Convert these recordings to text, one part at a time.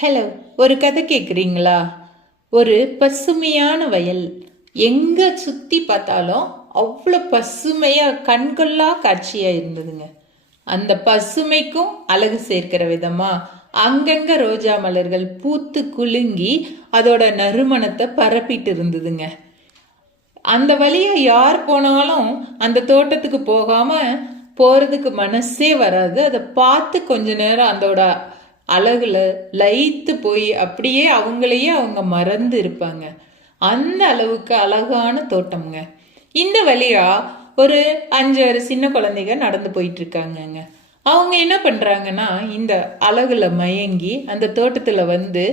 Hello, ஒரு கதை கேட்குறீங்களா? ஒரு பசுமையான வயல், எங்கே சுற்றி பார்த்தாலும் அவ்வளோ பசுமையாக கண்கொள்ளா காட்சியாக இருந்ததுங்க. அந்த பசுமைக்கும் அழகு சேர்க்கிற விதமாக அங்கங்கே ரோஜா மலர்கள் பூத்து குலுங்கி அதோட நறுமணத்தை பரப்பிட்டு இருந்ததுங்க. அந்த வழியாக யார் போனாலும் அந்த தோட்டத்துக்கு போகாமல் போகிறதுக்கு மனசே வராது. அதை பார்த்து கொஞ்ச நேரம் அதோட அழகுல லயித்து போய் அப்படியே அவங்களையே அவங்க மறந்து இருப்பாங்க. அந்த அளவுக்கு அழகான தோட்டம்ங்க. இந்த வழியா ஒரு 5-6 சின்ன குழந்தைங்க நடந்து போயிட்டு இருக்காங்கங்க. அவங்க என்ன பண்றாங்கன்னா, இந்த அழகுல மயங்கி அந்த தோட்டத்துல வந்து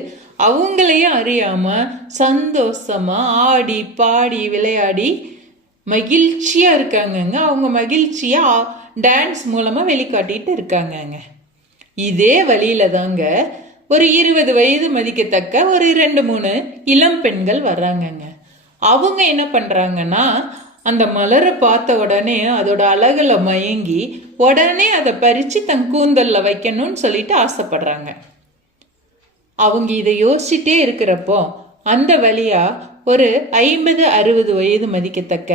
அவங்களையும் அறியாம சந்தோஷமா ஆடி பாடி விளையாடி மகிழ்ச்சியா இருக்காங்கங்க. அவங்க மகிழ்ச்சியா டான்ஸ் மூலமா வெளிக்காட்டிட்டு இருக்காங்கங்க. இதே வழியில தாங்க ஒரு 20 வயது மதிக்கத்தக்க ஒரு 2-3 இளம் பெண்கள் வர்றாங்கங்க. அவங்க என்ன பண்றாங்கன்னா, அந்த மலரை பார்த்த உடனே அதோட அழகுல மயங்கி உடனே அதை பறிச்சு தன் கூந்தல்ல வைக்கணும்னு சொல்லிட்டு ஆசைப்படுறாங்க. அவங்க இதை யோசிச்சுட்டே இருக்கிறப்போ அந்த வழியா ஒரு 50-60 வயது மதிக்கத்தக்க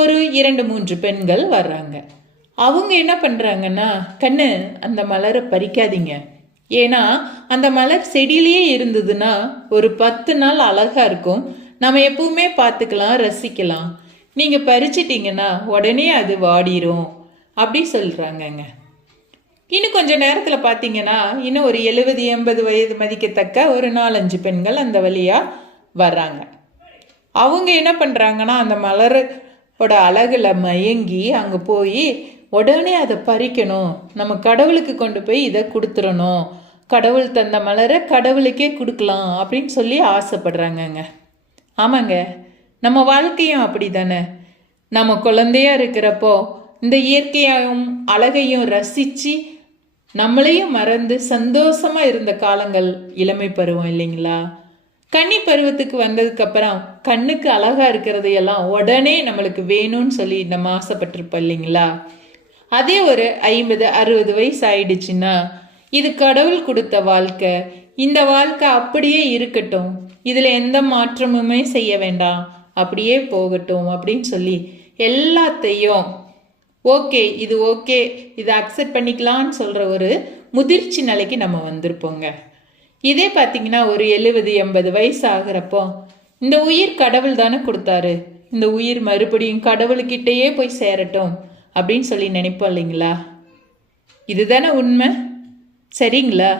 ஒரு 2-3 பெண்கள் வர்றாங்க. அவங்க என்ன பண்ணுறாங்கன்னா, கண்ணு அந்த மலரை பறிக்காதீங்க, ஏன்னா அந்த மலர் செடியிலேயே இருந்ததுன்னா ஒரு 10 நாள் அழகாக இருக்கும், நம்ம எப்பவுமே பார்த்துக்கலாம் ரசிக்கலாம். நீங்கள் பறிச்சிட்டிங்கன்னா உடனே அது வாடிரும் அப்படி சொல்கிறாங்கங்க. இன்னும் கொஞ்சம் நேரத்தில் பார்த்தீங்கன்னா இன்னும் ஒரு 70-80 வயது மதிக்கத்தக்க ஒரு 4-5 பெண்கள் அந்த வழியாக வர்றாங்க. அவங்க என்ன பண்ணுறாங்கன்னா, அந்த மலரோட அழகில் மயங்கி அங்கே போய் உடனே அதை பறிக்கணும், நம்ம கடவுளுக்கு கொண்டு போய் இதை கொடுத்துடணும், கடவுள் தந்த மலரை கடவுளுக்கே கொடுக்கலாம் அப்படின்னு சொல்லி ஆசைப்படுறாங்கங்க. ஆமாங்க, நம்ம வாழ்க்கையும் அப்படி தானே. நம்ம குழந்தையா இருக்கிறப்போ இந்த இயற்கையாகவும் அழகையும் ரசித்து நம்மளையும் மறந்து சந்தோஷமாக இருந்த காலங்கள் இளமை பருவம் இல்லைங்களா? கன்னி பருவத்துக்கு வந்ததுக்கப்புறம் கண்ணுக்கு அழகாக இருக்கிறதையெல்லாம் உடனே நம்மளுக்கு வேணும்னு சொல்லி நம்ம ஆசைப்பட்டிருப்போம் இல்லைங்களா? அதே ஒரு 50-60 வயசு ஆயிடுச்சுன்னா இது கடவுள் கொடுத்த வாழ்க்கை, இந்த வாழ்க்கை அப்படியே இருக்கட்டும், இதில் எந்த மாற்றமுமே செய்ய வேண்டாம், அப்படியே போகட்டும் அப்படின்னு சொல்லி எல்லாத்தையும் ஓகே இதை அக்செப்ட் பண்ணிக்கலான்னு சொல்கிற ஒரு முதிர்ச்சி நிலைக்கு நம்ம வந்திருப்போங்க. இதே பார்த்தீங்கன்னா ஒரு 70-80 வயசு ஆகிறப்போ இந்த உயிர் கடவுள் தானே கொடுத்தாரு, இந்த உயிர் மறுபடியும் கடவுள்கிட்டயே போய் சேரட்டும் அப்படின்னு சொல்லி நினைப்போம் இல்லைங்களா? இதுதானே உண்மை, சரிங்களா?